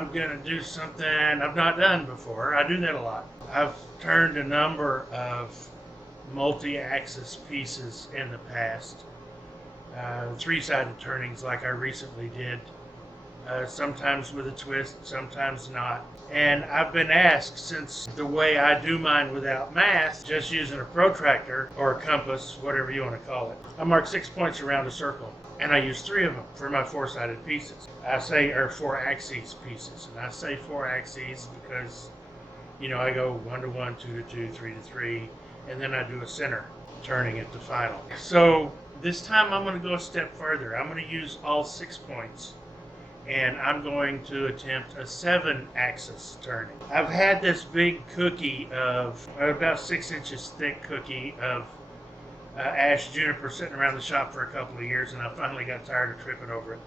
I'm going to do something I've not done before. I do that a lot. I've turned a number of multi-axis pieces in the past. Three-sided turnings like I recently did. Sometimes with a twist, sometimes not. And I've been asked, since the way I do mine without math, just using a protractor or a compass, whatever you want to call it, I mark 6 points around a circle, and I use 3 of them for my four-sided pieces. Or 4 axes pieces, and I say 4 axes because, I go 1 to 1, 2 to 2, 3 to 3, and then I do a center turning at the final. So this time I'm going to go a step further. I'm going to use all 6 points, and I'm going to attempt a 7-axis turning. I've had this big cookie of, about 6 inches thick cookie of ash juniper sitting around the shop for a couple of years, and I finally got tired of tripping over it.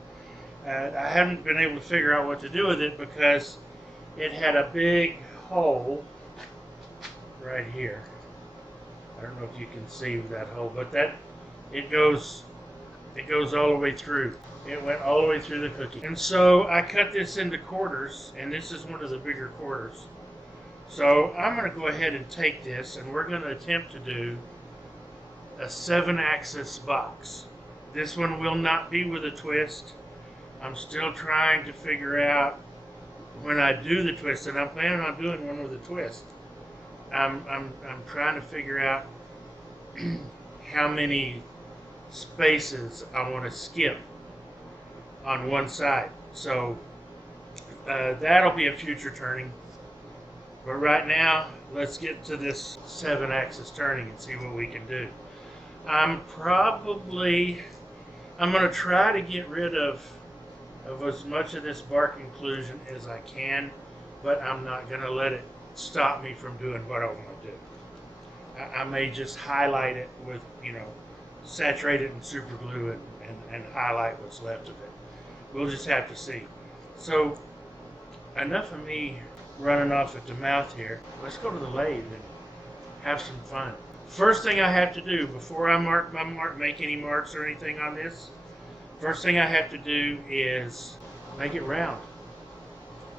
I haven't been able to figure out what to do with it because it had a big hole right here. I don't know if you can see that hole, but it goes all the way through. It went all the way through the cookie. And so I cut this into quarters, and this is one of the bigger quarters. So I'm going to go ahead and take this, and we're going to attempt to do a 7-axis box. This one will not be with a twist. I'm still trying to figure out when I do the twist, and I'm planning on doing one with a twist. I'm trying to figure out how many spaces I want to skip on one side. So that'll be a future turning. But right now, let's get to this 7-axis turning and see what we can do. I'm going to try to get rid of as much of this bark inclusion as I can, but I'm not going to let it stop me from doing what I want to do. I may just highlight it with, saturate it in super glue and highlight what's left of it. We'll just have to see. So enough of me running off at the mouth here. Let's go to the lathe and have some fun. First thing I have to do before I make any marks or anything on this, first thing I have to do is make it round.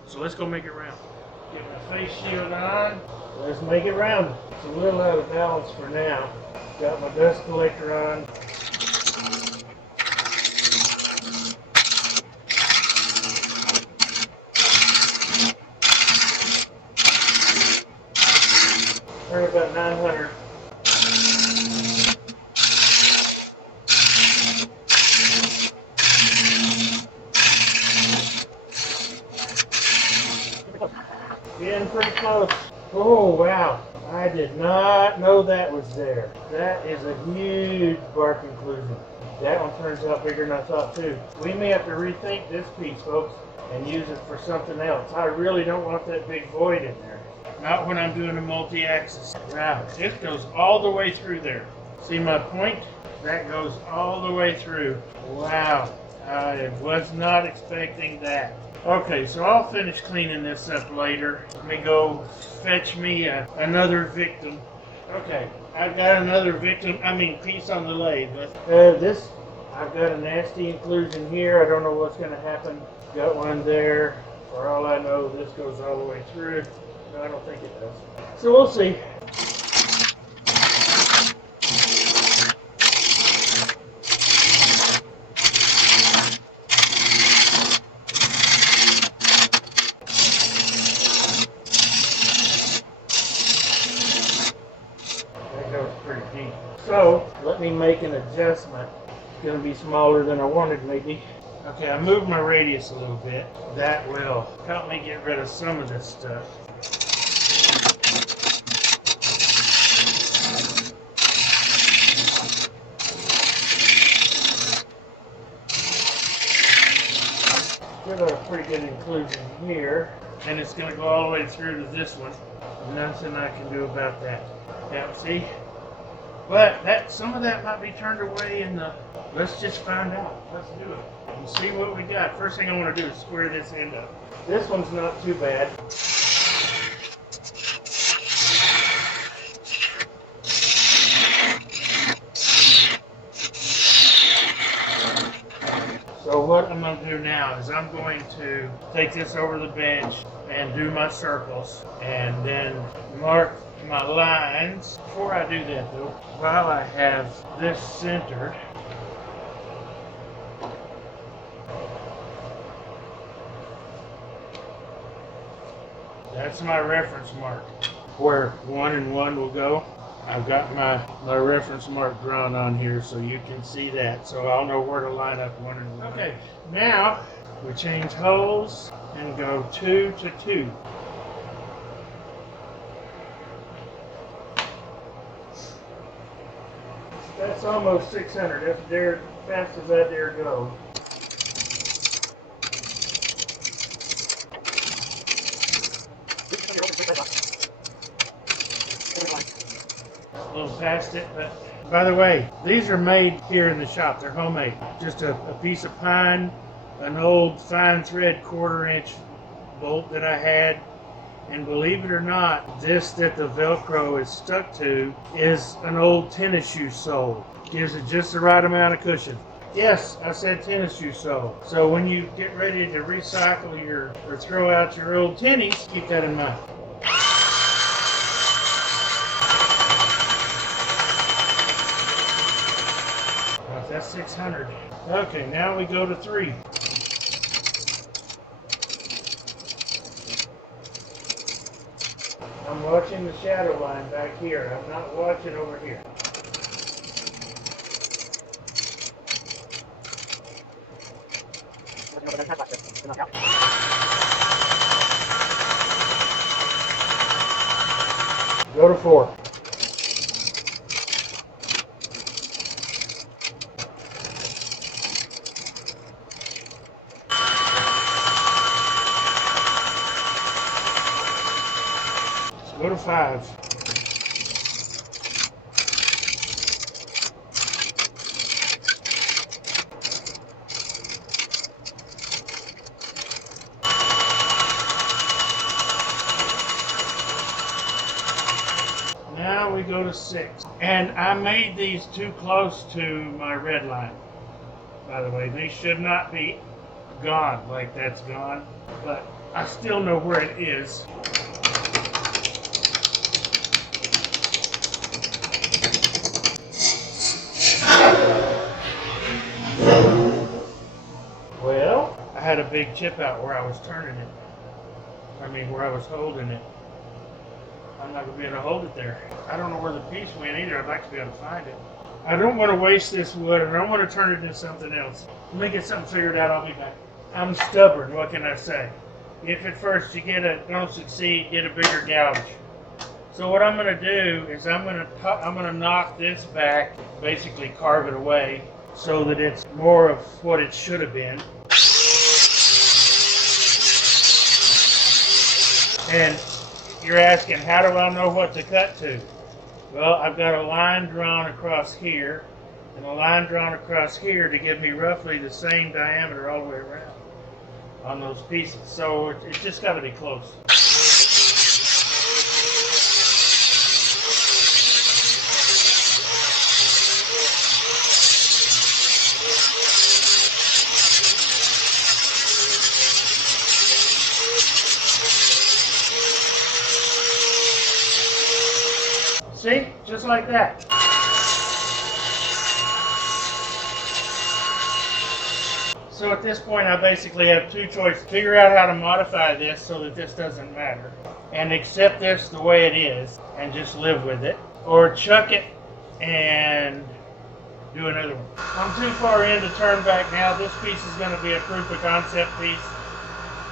So let's go make it round. Get my face shield on. Let's make it round. It's a little out of balance for now. Got my dust collector on. Turn about 900. Getting pretty close. Oh wow, I did not know that was there. That is a huge bark inclusion. That one turns out bigger than I thought too. We may have to rethink this piece, folks, and use it for something else. I really don't want that big void in there. Not when I'm doing a multi-axis. Wow, it goes all the way through there. See my point? That goes all the way through. Wow, I was not expecting that. Okay, so I'll finish cleaning this up later. Let me go fetch me another victim. Okay, I've got another piece on the lathe. I've got a nasty inclusion here. I don't know what's going to happen. Got one there. For all I know, this goes all the way through. No, I don't think it does. So we'll see. So, let me make an adjustment. It's going to be smaller than I wanted, maybe. Okay, I moved my radius a little bit. That will help me get rid of some of this stuff. Still got a pretty good inclusion here. And it's going to go all the way through to this one. Nothing I can do about that. Yeah, see? But some of that might be turned away in the... Let's just find out. Let's do it. And see what we got. First thing I want to do is square this end up. This one's not too bad. So what what I'm going to do now is I'm going to take this over the bench and do my circles and then mark my lines. Before I do that though, while I have this centered, that's my reference mark where 1 and 1 will go. I've got my reference mark drawn on here so you can see that, so I'll know where to line up 1 and 1. Okay, now we change holes and go 2 to 2. That's almost 600. That's there fast as I dare go. A little past it, but by the way, these are made here in the shop. They're homemade. Just a piece of pine, an old fine thread 1/4 inch bolt that I had, and believe it or not, this that the Velcro is stuck to is an old tennis shoe sole. Gives it just the right amount of cushion. Yes, I said tennis shoe sole. So when you get ready to recycle or throw out your old tennies, keep that in mind. That's 600. Okay, now we go to 3. I'm watching the shadow line back here. I'm not watching over here. Go to 4. Go to 5. Now we go to 6. And I made these too close to my red line. By the way, they should not be gone like that's gone, but I still know where it is. Well, I had a big chip out where I was turning it. Where I was holding it. I'm not going to be able to hold it there. I don't know where the piece went either. I'd like to be able to find it. I don't want to waste this wood, and I don't want to turn it into something else. Let me get something figured out. I'll be back. I'm stubborn. What can I say? If at first you don't succeed, get a bigger gouge. So what I'm going to do is I'm going to knock this back, basically carve it away, so that it's more of what it should have been. And you're asking, how do I know what to cut to? Well, I've got a line drawn across here and a line drawn across here to give me roughly the same diameter all the way around on those pieces. So it's just got to be close. See? Just like that. So at this point I basically have two choices. Figure out how to modify this so that this doesn't matter, and accept this the way it is and just live with it, or chuck it and do another one. I'm too far in to turn back now. This piece is going to be a proof of concept piece.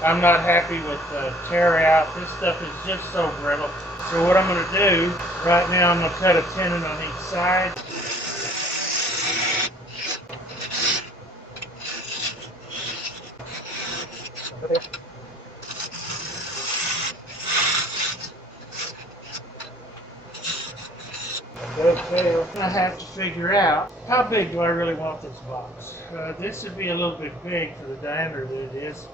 I'm not happy with the tear out. This stuff is just so brittle. So what I'm going to do, right now I'm going to cut a tenon on each side. Okay, we're going to have to figure out how big do I really want this box. This would be a little bit big for the diameter that it is.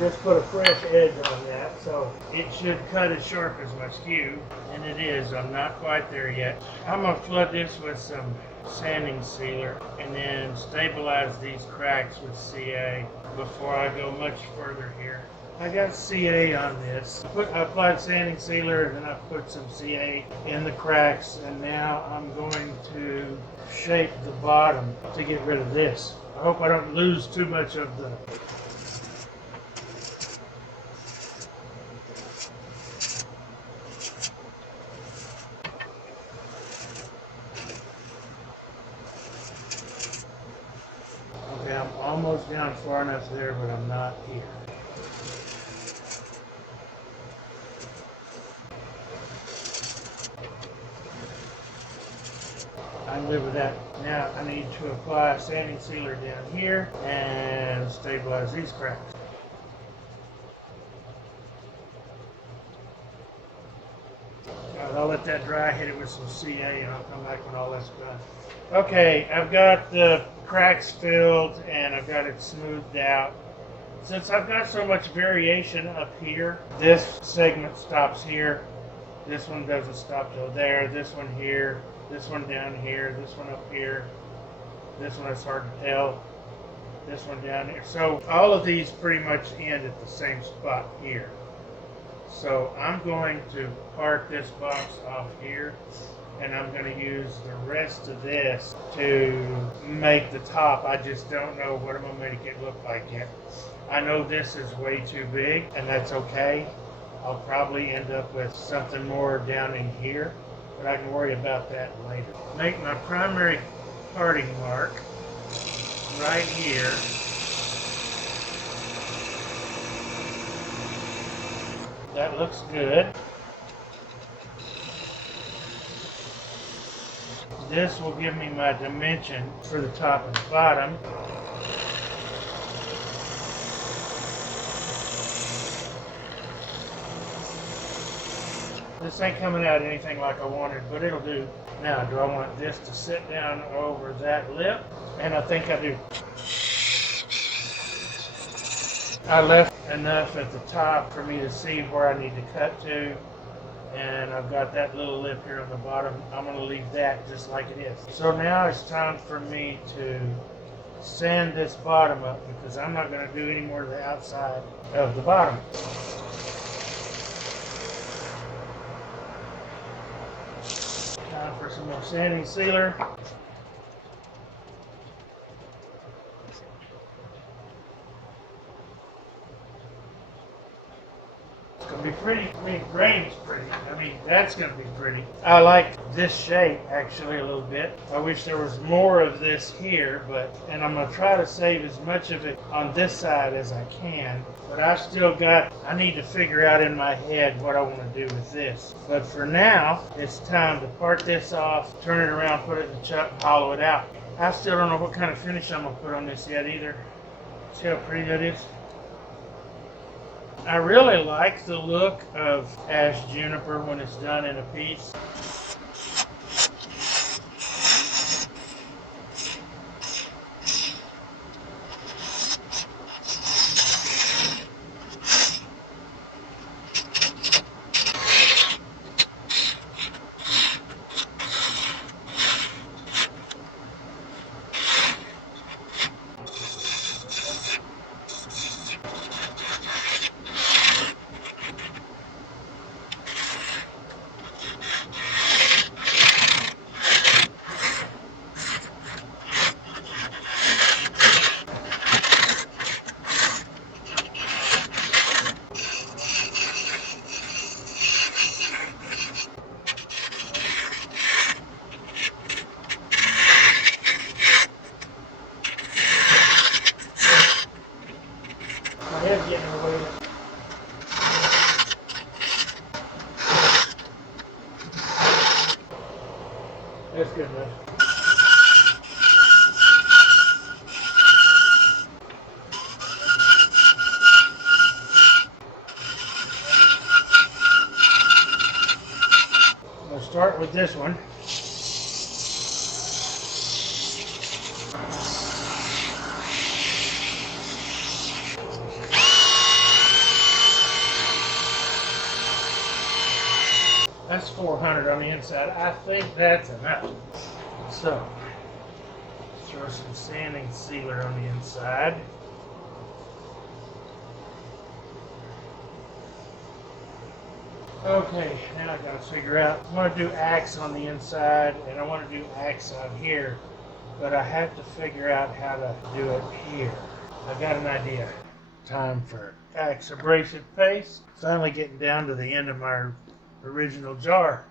just put a fresh edge on that, so it should cut as sharp as my skew, and it is. I'm not quite there yet. I'm going to flood this with some sanding sealer and then stabilize these cracks with CA before I go much further here. I got CA on this. I applied sanding sealer and then I put some CA in the cracks, and now I'm going to shape the bottom to get rid of this. I hope I don't lose too much of the Okay, I'm almost down far enough there, but I'm not here. I can live with that. Now I need to apply a sanding sealer down here and stabilize these cracks. I'll let that dry, hit it with some CA, and I'll come back when all that's done. Okay, I've got the cracks filled and I've got it smoothed out. Since I've got so much variation up here, this segment stops here, this one doesn't stop till there, this one here, this one down here, this one up here, this one is hard to tell, this one down here. So all of these pretty much end at the same spot here. So I'm going to part this box off here, and I'm going to use the rest of this to make the top. I just don't know what I'm going to make it look like yet. I know this is way too big, and that's okay. I'll probably end up with something more down in here, but I can worry about that later. Make my primary parting mark right here. That looks good. This will give me my dimension for the top and the bottom. This ain't coming out anything like I wanted, but it'll do. Now, do I want this to sit down over that lip? And I think I do. I left enough at the top for me to see where I need to cut to, and I've got that little lip here on the bottom. I'm going to leave that just like it is. So now it's time for me to sand this bottom up, because I'm not going to do any more to the outside of the bottom. Time for some more sanding sealer. Be pretty. I mean, grain's pretty. I mean, that's going to be pretty. I like this shape actually a little bit. I wish there was more of this here, and I'm going to try to save as much of it on this side as I can. But I need to figure out in my head what I want to do with this. But for now, it's time to part this off, turn it around, put it in the chuck, and hollow it out. I still don't know what kind of finish I'm going to put on this yet either. See how pretty that is? I really like the look of ash juniper when it's done in a piece. That's good enough. We'll start with this one. That's 400 on the inside. I think that's enough. So, throw some sanding sealer on the inside. Okay, now I gotta figure out. I want to do axe on the inside, and I want to do axe on here, but I have to figure out how to do it here. I got an idea. Time for axe abrasive paste. Finally getting down to the end of my original jar.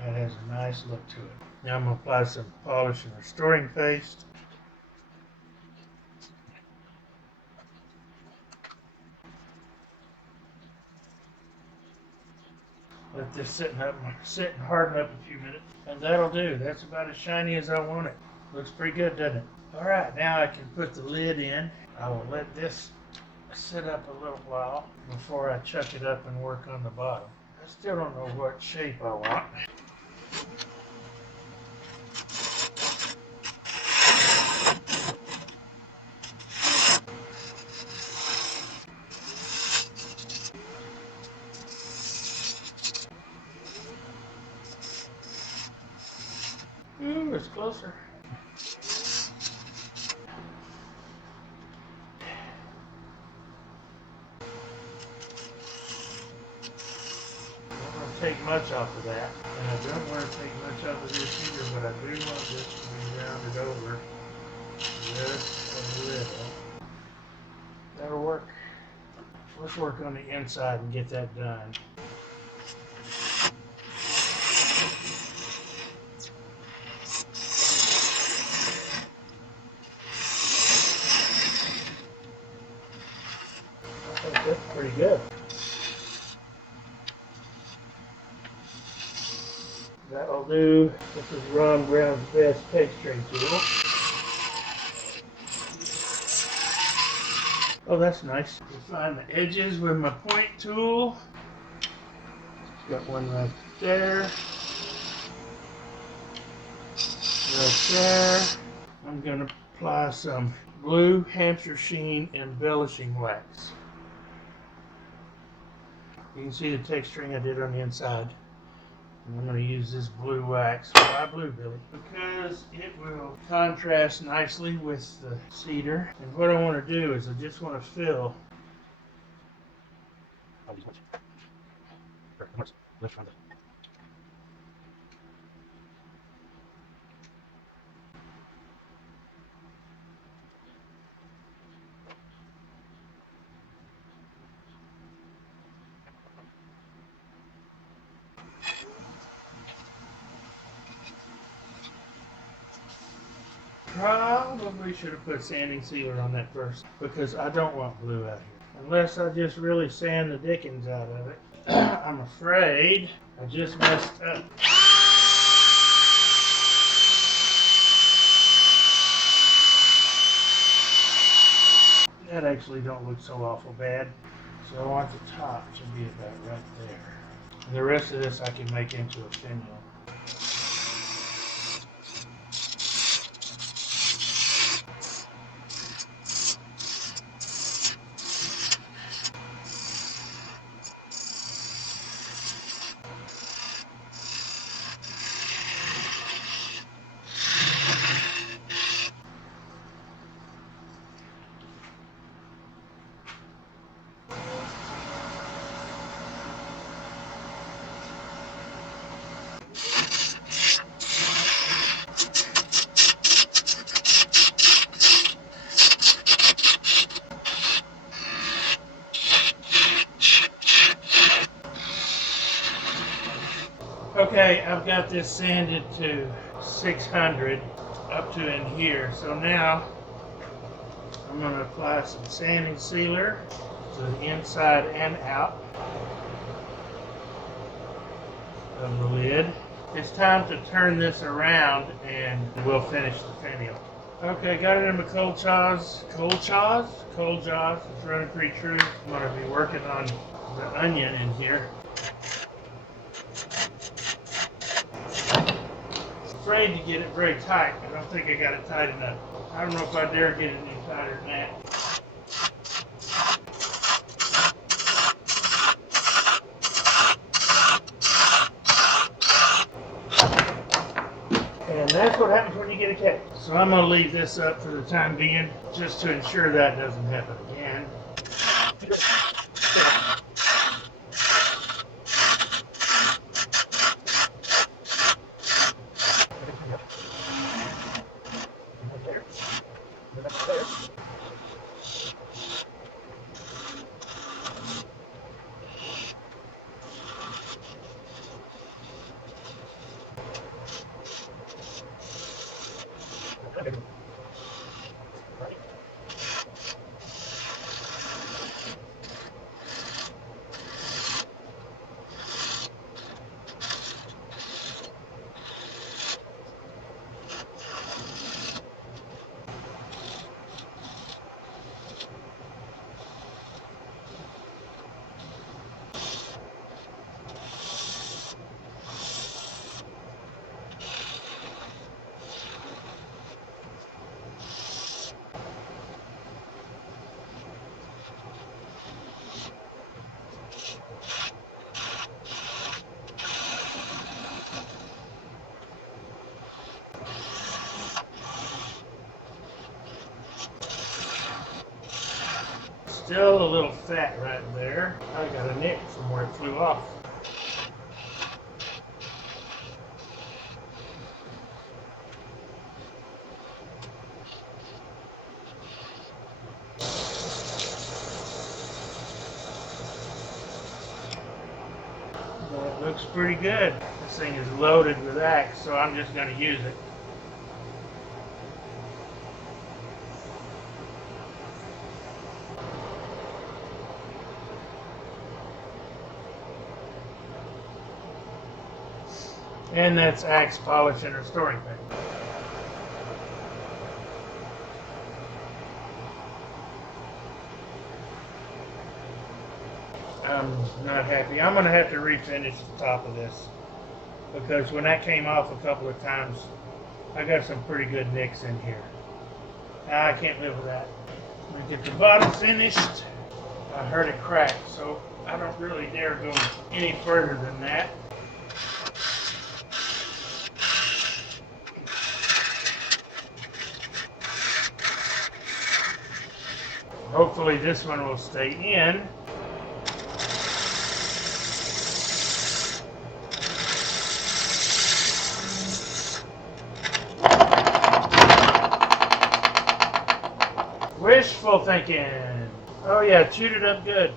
That has a nice look to it. Now I'm going to apply some polish and restoring paste. Let this sit and harden up a few minutes. And that'll do. That's about as shiny as I want it. Looks pretty good, doesn't it? Alright, now I can put the lid in. I will let this sit up a little while before I chuck it up and work on the bottom. I still don't know what shape I want. Ooh, it's closer. Take much off of that, and I don't want to take much off of this either, but I do want this to be rounded over just a little. That'll work. Let's work on the inside and get that done. I think that's pretty good. That'll do. This is Ron Brown's best texturing tool. Oh, that's nice. Refine the edges with my point tool. Got one right there. Right there. I'm going to apply some blue hamster sheen embellishing wax. You can see the texturing I did on the inside. I'm going to use this blue wax. Why blue, Billy? Because it will contrast nicely with the cedar. And what I want to do is I just want to fill. Probably should have put sanding sealer on that first because I don't want blue out here. Unless I just really sand the dickens out of it. I'm afraid I just messed up. That actually don't look so awful bad. So I want the top to be about right there. And the rest of this I can make into a finial. Okay, I've got this sanded to 600 up to in here. So now I'm going to apply some sanding sealer to the inside and out. of the lid. It's time to turn this around and we'll finish the finial. Okay, got it in the cold jaws. Cold jaws? Cold jaws. It's running pretty true. I'm going to be working on the onion in here. Afraid to get it very tight. I don't think I got it tight enough. I don't know if I dare get it any tighter than that. And that's what happens when you get a cake. So I'm going to leave this up for the time being, just to ensure that doesn't happen again. Still a little fat right there. I got a nick from where it flew off. That looks pretty good. This thing is loaded with axe, so I'm just going to use it. And that's axe polish and restoring paint. I'm not happy. I'm going to have to refinish the top of this, because when that came off a couple of times, I got some pretty good nicks in here. I can't live with that. Let me get the bottom finished. I heard it crack, so I don't really dare go any further than that. Hopefully this one will stay in. Wishful thinking. Oh yeah, chewed it up good.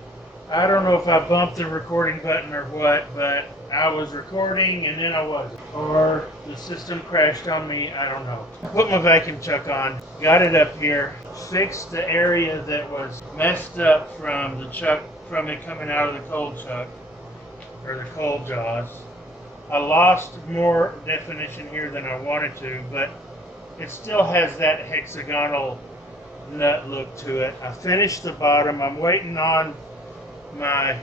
I don't know if I bumped the recording button or what, but I was recording and then I wasn't. Or the system crashed on me, I don't know. Put my vacuum chuck on, got it up here, fixed the area that was messed up from the chuck, from it coming out of the cold chuck, or the cold jaws. I lost more definition here than I wanted to, but it still has that hexagonal nut look to it. I finished the bottom. I'm waiting on my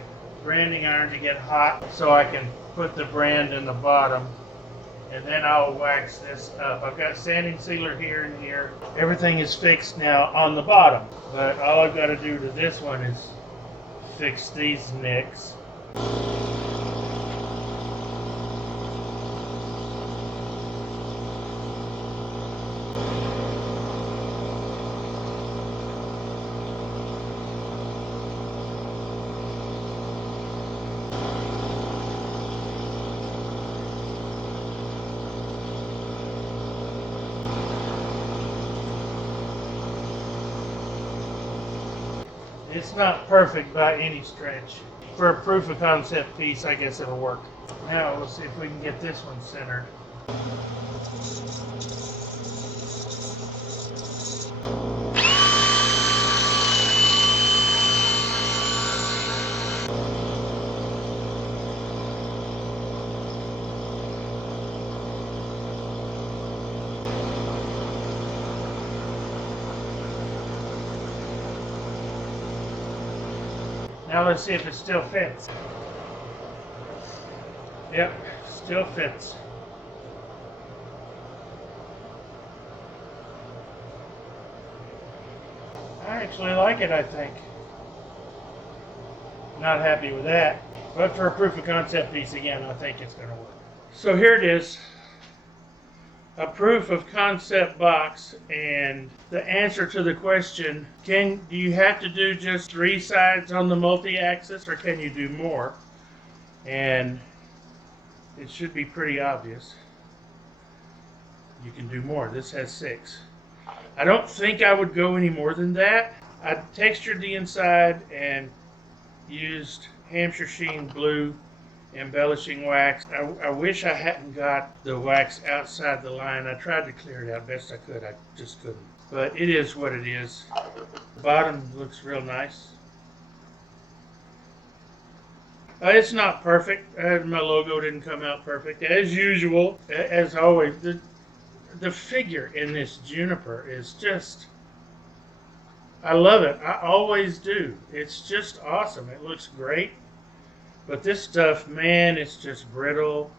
branding iron to get hot so I can put the brand in the bottom, and then I'll wax this up. I've got sanding sealer here and here. Everything is fixed now on the bottom, but all I've got to do to this one is fix these nicks. It's not perfect by any stretch. For a proof of concept piece, I guess it'll work. Now we'll see if we can get this one centered. Now let's see if it still fits. Yep, still fits. I actually like it, I think. Not happy with that, but for a proof of concept piece, again, I think it's going to work. So here it is, a proof of concept box, and the answer to the question, do you have to do just 3 sides on the multi-axis, or can you do more? And it should be pretty obvious. You can do more. This has 6. I don't think I would go any more than that. I textured the inside and used Hampshire Sheen blue embellishing wax. I wish I hadn't got the wax outside the line. I tried to clear it out best I could. I just couldn't. But it is what it is. The bottom looks real nice. It's not perfect. My logo didn't come out perfect. As usual, as always, the figure in this juniper is just, I love it. I always do. It's just awesome. It looks great. But this stuff, man, it's just brittle.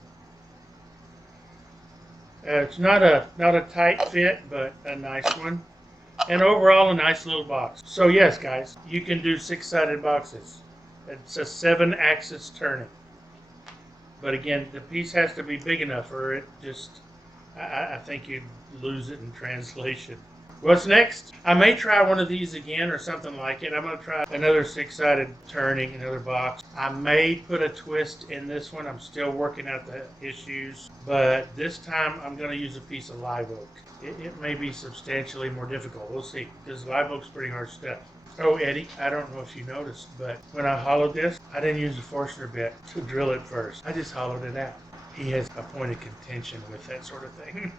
It's not a tight fit, but a nice one. And overall, a nice little box. So yes, guys, you can do 6-sided boxes. It's a 7-axis turning. But again, the piece has to be big enough, or it just, I think you'd lose it in translation. What's next? I may try one of these again or something like it. I'm going to try another 6-sided turning, another box. I may put a twist in this one. I'm still working out the issues. But this time I'm going to use a piece of live oak. It may be substantially more difficult. We'll see, because live oak's pretty hard stuff. Oh, Eddie, I don't know if you noticed, but when I hollowed this, I didn't use a Forstner bit to drill it first. I just hollowed it out. He has a point of contention with that sort of thing.